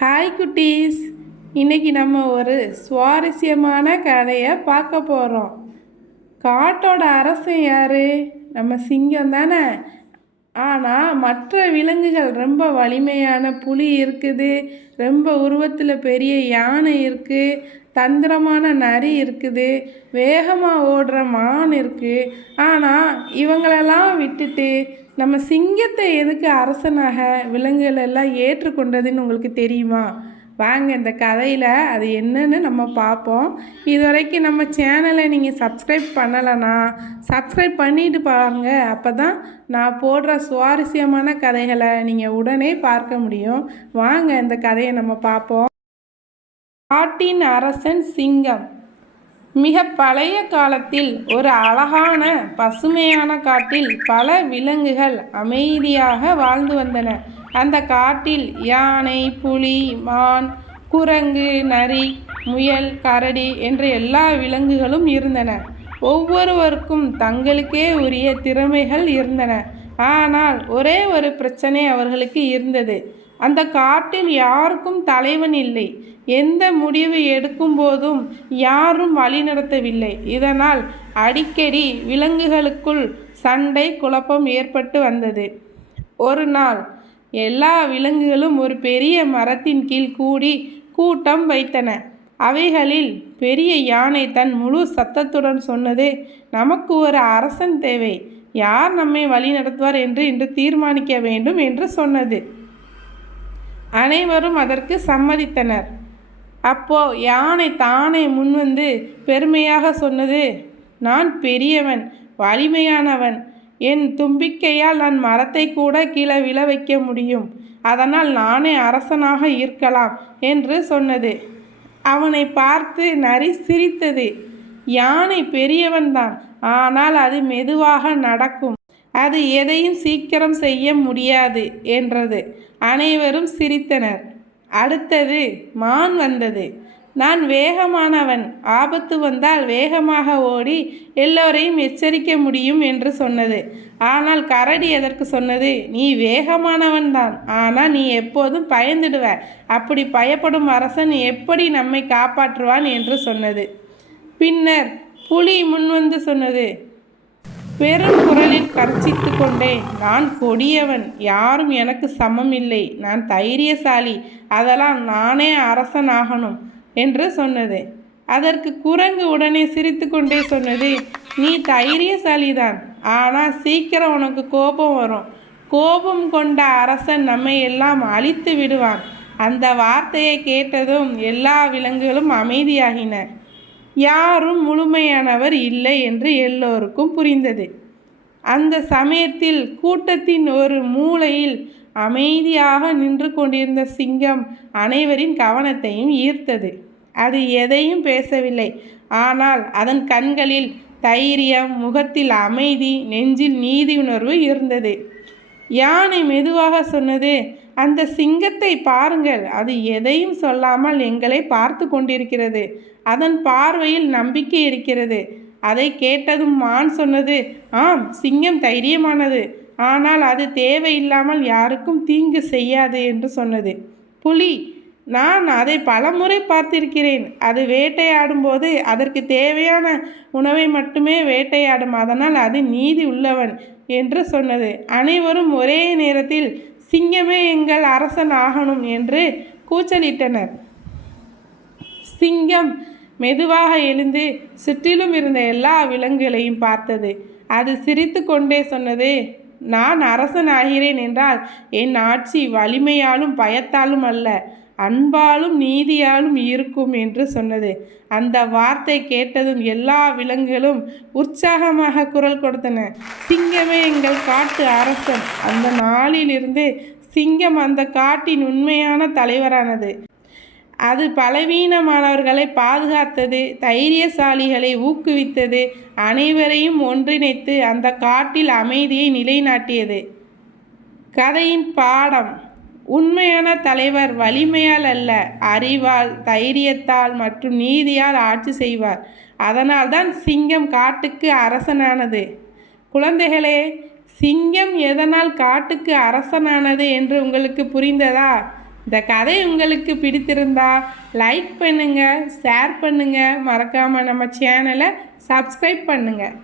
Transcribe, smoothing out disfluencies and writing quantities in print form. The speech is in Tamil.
ஹாய் குட்டீஸ், இன்னைக்கு நம்ம ஒரு சுவாரஸ்யமான கதையை பார்க்க போகிறோம். காட்டோட அரசன் யாரு? நம்ம சிங்கம் தானே. ஆனால் மற்ற விலங்குகள் ரொம்ப வலிமையான புலி இருக்குது, ரொம்ப உருவத்தில் பெரிய யானை இருக்குது, தந்திரமான நரி இருக்குது, வேகமாக ஓடுற மான் இருக்குது. ஆனால் இவங்களெல்லாம் விட்டுட்டு நம்ம சிங்கத்தை எதுக்கு அரசனாக விலங்குகள் எல்லாம் ஏற்றுக்கொண்டதுன்னு உங்களுக்கு தெரியுமா? வாங்க இந்த கதையில் அது என்னன்னு நம்ம பார்ப்போம். இது வரைக்கும் நம்ம சேனலை நீங்கள் சப்ஸ்கிரைப் பண்ணலைன்னா சப்ஸ்கிரைப் பண்ணிட்டு பாருங்க. அப்போ தான் நான் போடுற சுவாரஸ்யமான கதைகளை நீங்கள் உடனே பார்க்க முடியும். வாங்க இந்த கதையை நம்ம பார்ப்போம். காட்டின் அரசன் சிங்கம். மிக பழைய காலத்தில் ஒரு அழகான பசுமையான காட்டில் பல விலங்குகள் அமைதியாக வாழ்ந்து வந்தன. அந்த காட்டில் யானை, புலி, மான், குரங்கு, நரி, முயல், கரடி என்ற எல்லா விலங்குகளும் இருந்தன. ஒவ்வொருவருக்கும் தங்களுக்கே உரிய திறமைகள் இருந்தன. ஆனால் ஒரே ஒரு பிரச்சனை அவர்களுக்கு இருந்தது. அந்த காட்டில் யாருக்கும் தலைவன் இல்லை. எந்த முடிவு எடுக்கும் போதும் யாரும் வழிநடத்தவில்லை. இதனால் அடிக்கடி விலங்குகளுக்குள் சண்டை, குழப்பம் ஏற்பட்டு வந்தது. ஒரு நாள் எல்லா விலங்குகளும் ஒரு பெரிய மரத்தின் கீழ் கூடி கூட்டம் வைத்தன. அவைகளில் பெரிய யானை தன் முழு சத்தத்துடன் சொன்னது, நமக்கு ஒரு அரசன் தேவை. யார் நம்மை வழி நடத்துவார் என்று இன்று தீர்மானிக்க வேண்டும் என்று சொன்னது. அனைவரும் அதற்கு சம்மதித்தனர். அப்போ யானை தானே முன்வந்து பெருமையாக சொன்னது, நான் பெரியவன், வலிமையானவன். என் தும்பிக்கையால் நான் மரத்தை கூட கீழே விழ வைக்க முடியும். அதனால் நானே அரசனாக இருக்கலாம் என்று சொன்னது. அவனை பார்த்து நரி சிரித்தது. யானை பெரியவன்தான், ஆனால் அது மெதுவாக நடக்கும். அது எதையும் சீக்கிரம் செய்ய முடியாது என்றது. அனைவரும் சிரித்தனர். அடுத்தது மான் வந்தது. நான் வேகமானவன், ஆபத்து வந்தால் வேகமாக ஓடி எல்லோரையும் எச்சரிக்க முடியும் என்று சொன்னது. ஆனால் கரடி எதற்கு சொன்னது, நீ வேகமானவன் தான், ஆனால் நீ எப்போதும் பயந்துடுவ. அப்படி பயப்படும் அரசன் எப்படி நம்மை காப்பாற்றுவான் என்று சொன்னது. பின்னர் புலி முன்வந்து சொன்னது, பெரும் குரலில் கர்ச்சித்து கொண்டே, நான் கொடியவன், யாரும் எனக்கு சமம் இல்லை, நான் தைரியசாலி, அதெல்லாம் நானே அரசனாகணும் என்று சொன்னது. அதற்கு குரங்கு உடனே சிரித்து கொண்டே சொன்னது, நீ தைரியசாலிதான், ஆனால் சீக்கிரம் உனக்கு கோபம் வரும். கோபம் கொண்ட அரசன் நம்மை எல்லாம் அழித்து விடுவான். அந்த வார்த்தையை கேட்டதும் எல்லா விலங்குகளும் அமைதியாகின. யாரும் முழுமையானவர் இல்லை என்று எல்லோருக்கும் புரிந்தது. அந்த சமயத்தில் கூட்டத்தின் ஒரு மூலையில் அமைதியாக நின்று கொண்டிருந்த சிங்கம் அனைவரின் கவனத்தையும் ஈர்த்தது. அது எதையும் பேசவில்லை, ஆனால் அதன் கண்களில் தைரியம், முகத்தில் அமைதி, நெஞ்சில் நீதி உணர்வு இருந்தது. யானை மெதுவாக சொன்னது, அந்த சிங்கத்தை பாருங்கள், அது எதையும் சொல்லாமல் எங்களை பார்த்து கொண்டிருக்கிறது. அதன் பார்வையில் நம்பிக்கை இருக்கிறது. அதை கேட்டதும் மான் சொன்னது, ஆம், சிங்கம் தைரியமானது, ஆனால் அது தேவையில்லாமல் யாருக்கும் தீங்கு செய்யாது என்று சொன்னது. புலி, நான் அதை பலமுறை பார்த்திருக்கிறேன். அது வேட்டையாடும் போது அதற்கு தேவையான உணவை மட்டுமே வேட்டையாடும், அதனால் அது நீதி உள்ளவன் என்று சொன்னது. அனைவரும் ஒரே நேரத்தில் சிங்கமே எங்கள் அரசன் ஆகணும் என்று கூச்சலிட்டனர். சிங்கம் மெதுவாக எழுந்து சுற்றிலும் இருந்த எல்லா விலங்குகளையும் பார்த்தது. அது சிரித்து கொண்டே சொன்னது, நான் அரசன் ஆகிறேன் என்றால் என் ஆட்சி வலிமையாலும் பயத்தாலும் அல்ல, அன்பாலும் நீதியாலும் இருக்கும் என்று சொன்னது. அந்த வார்த்தை கேட்டதும் எல்லா விலங்குகளும் உற்சாகமாக குரல் கொடுத்தன, சிங்கமே எங்கள் காட்டு அரசன். அந்த நாளிலிருந்து சிங்கம் அந்த காட்டின் உண்மையான தலைவரானது. அது பலவீனமானவர்களை பாதுகாத்தது, தைரியசாலிகளை ஊக்குவித்தது, அனைவரையும் ஒன்றிணைத்து அந்த காட்டில் அமைதியை நிலைநாட்டியது. கதையின் பாடம், உண்மையான தலைவர் வலிமையால் அல்ல, அறிவால், தைரியத்தால் மற்றும் நீதியால் ஆட்சி செய்வார். அதனால்தான் சிங்கம் காட்டுக்கு அரசனானது. குழந்தைகளே, சிங்கம் எதனால் காட்டுக்கு அரசனானது என்று உங்களுக்கு புரிந்ததா? இந்த கதை உங்களுக்கு பிடித்திருந்தா லைக் பண்ணுங்கள், ஷேர் பண்ணுங்கள், மறக்காமல் நம்ம சேனலை சப்ஸ்கிரைப் பண்ணுங்கள்.